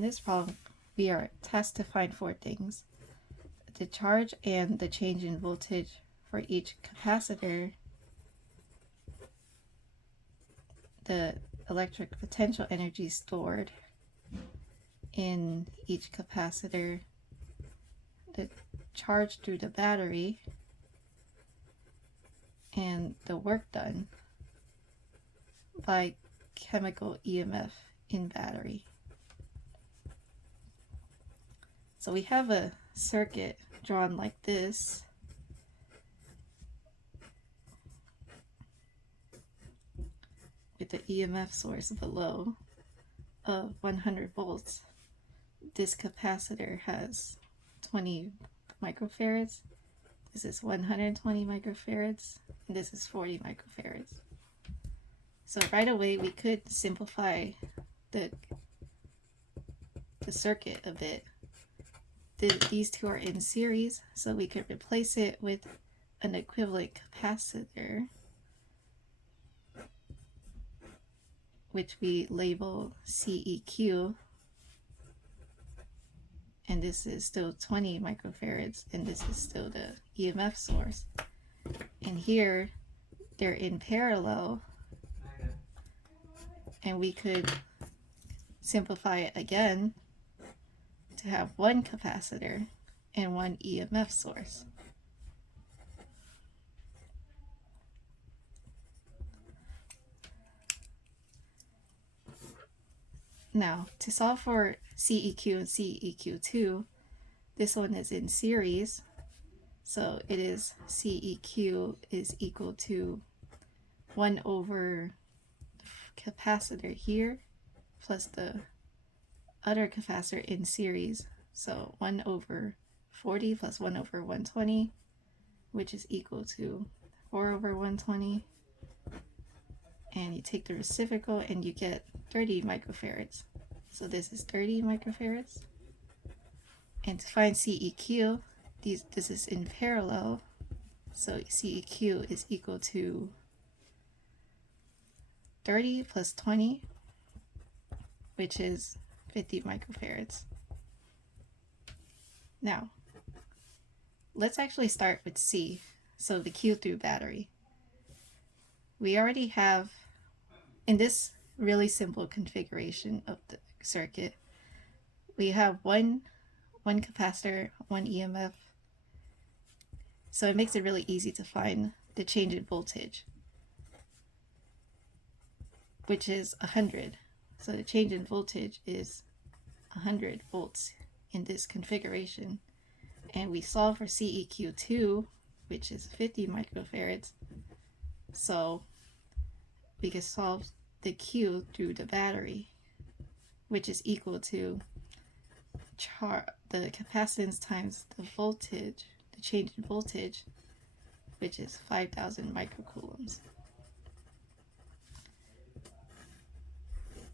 In this problem, we are tasked to find four things: the charge and the change in voltage for each capacitor, the electric potential energy stored in each capacitor, the charge through the battery, and the work done by chemical EMF in battery. So we have a circuit drawn like this. With the EMF source below of 100 volts. This capacitor has 20 microfarads. This is 120 microfarads, and this is 40 microfarads. So right away we could simplify the circuit a bit. These two are in series, so we could replace it with an equivalent capacitor, which we label CEQ, and this is still 20 microfarads, and this is still the EMF source. And here they're in parallel, and we could simplify it again to have one capacitor and one EMF source. Now, to solve for CEQ and CEQ2, this one is in series, so it is CEQ is equal to 1 over the capacitor here plus the other capacitor in series, so 1 over 40 plus 1 over 120, which is equal to 4 over 120, and you take the reciprocal and you get 30 microfarads. So this is 30 microfarads. And to find CEQ, this is in parallel, so CEQ is equal to 30 plus 20, which is 50 microfarads. Now, let's actually start with C, so the Q through battery. We already have, in this really simple configuration of the circuit, we have one capacitor, one EMF, so it makes it really easy to find the change in voltage, which is 100. So the change in voltage is 100 volts in this configuration, and we solve for CEQ2, which is 50 microfarads, so we can solve the Q through the battery, which is equal to the capacitance times the voltage, the change in voltage, which is 5,000 microcoulombs.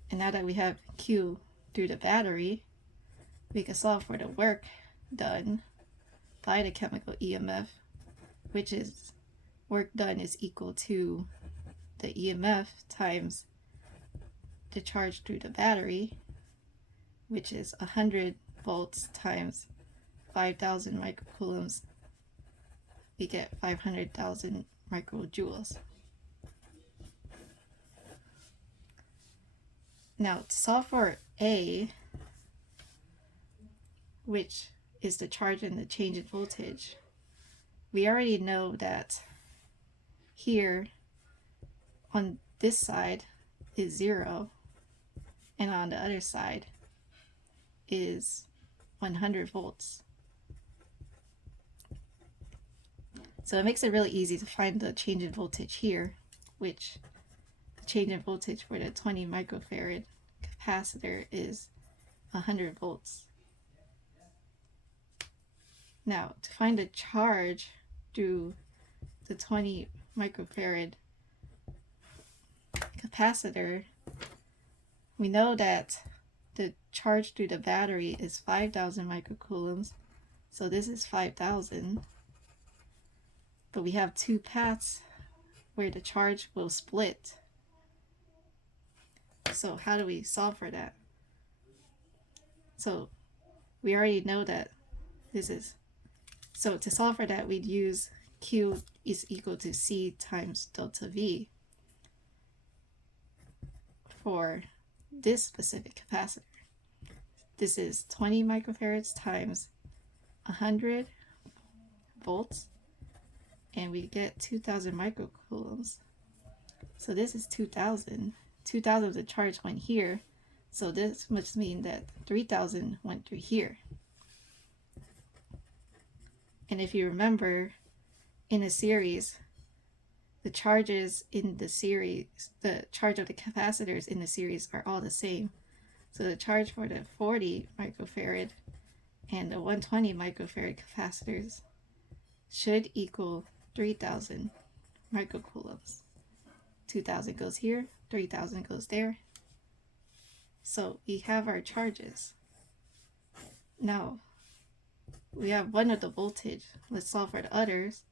And now that we have Q through the battery, we can solve for the work done by the chemical EMF, which is work done is equal to the EMF times the charge through the battery, which is 100 volts times 5,000 microcoulombs. We get 500,000 microjoules. Now, to solve for A, which is the charge and the change in voltage, we already know that here on this side is 0, and on the other side is 100 volts. So it makes it really easy to find the change in voltage here, which the change in voltage for the 20 microfarad capacitor is 100 volts. Now, to find the charge through the 20 microfarad capacitor, we know that the charge through the battery is 5,000 microcoulombs, so this is 5,000, but we have two paths where the charge will split. So how do we solve for that? So we already know that this is, so to solve for that, we'd use Q is equal to C times delta V for this specific capacitor. This is 20 microfarads times 100 volts, and we get 2,000 microcoulombs. So this is 2,000. 2,000 of the charge went here, so this must mean that 3,000 went through here. And if you remember, in a series, the charges in the series, the charge of the capacitors in the series are all the same. So the charge for the 40 microfarad and the 120 microfarad capacitors should equal 3,000 microcoulombs. 2,000 goes here, 3,000 goes there. So we have our charges. Now, we have one of the voltage. Let's solve for the others.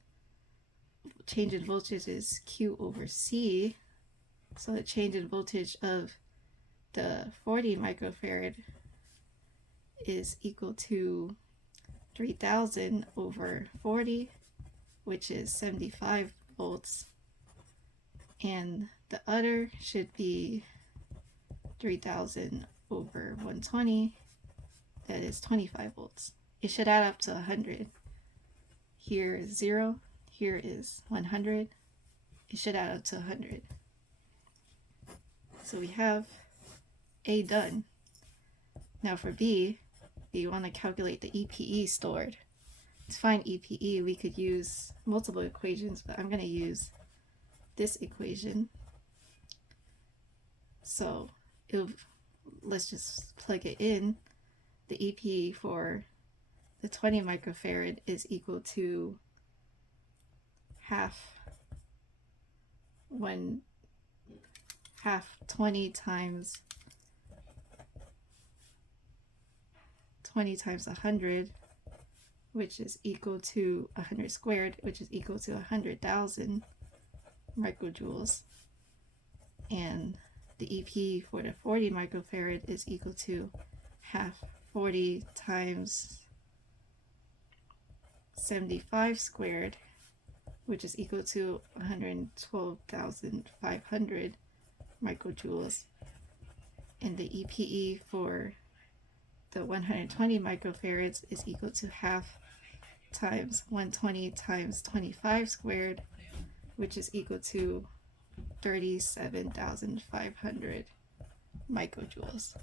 Change in voltage is Q over C. So the change in voltage of the 40 microfarad is equal to 3,000 over 40, which is 75 volts. And the other should be 3,000 over 120, that is 25 volts. It should add up to 100. Here is 0, here is 100. It should add up to 100. So we have A done. Now for B, we want to calculate the EPE stored. To find EPE, we could use multiple equations, but I'm going to use this equation. So let's just plug it in. The EPE for the 20 microfarad is equal to half 20 times 100, which is equal to 100 squared, which is equal to 100,000 microjoules. And the EP for the 40 microfarad is equal to half 40 times 75 squared, which is equal to 112,500 microjoules. And the EPE for the 120 microfarads is equal to half times 120 times 25 squared, which is equal to 37,500 microjoules.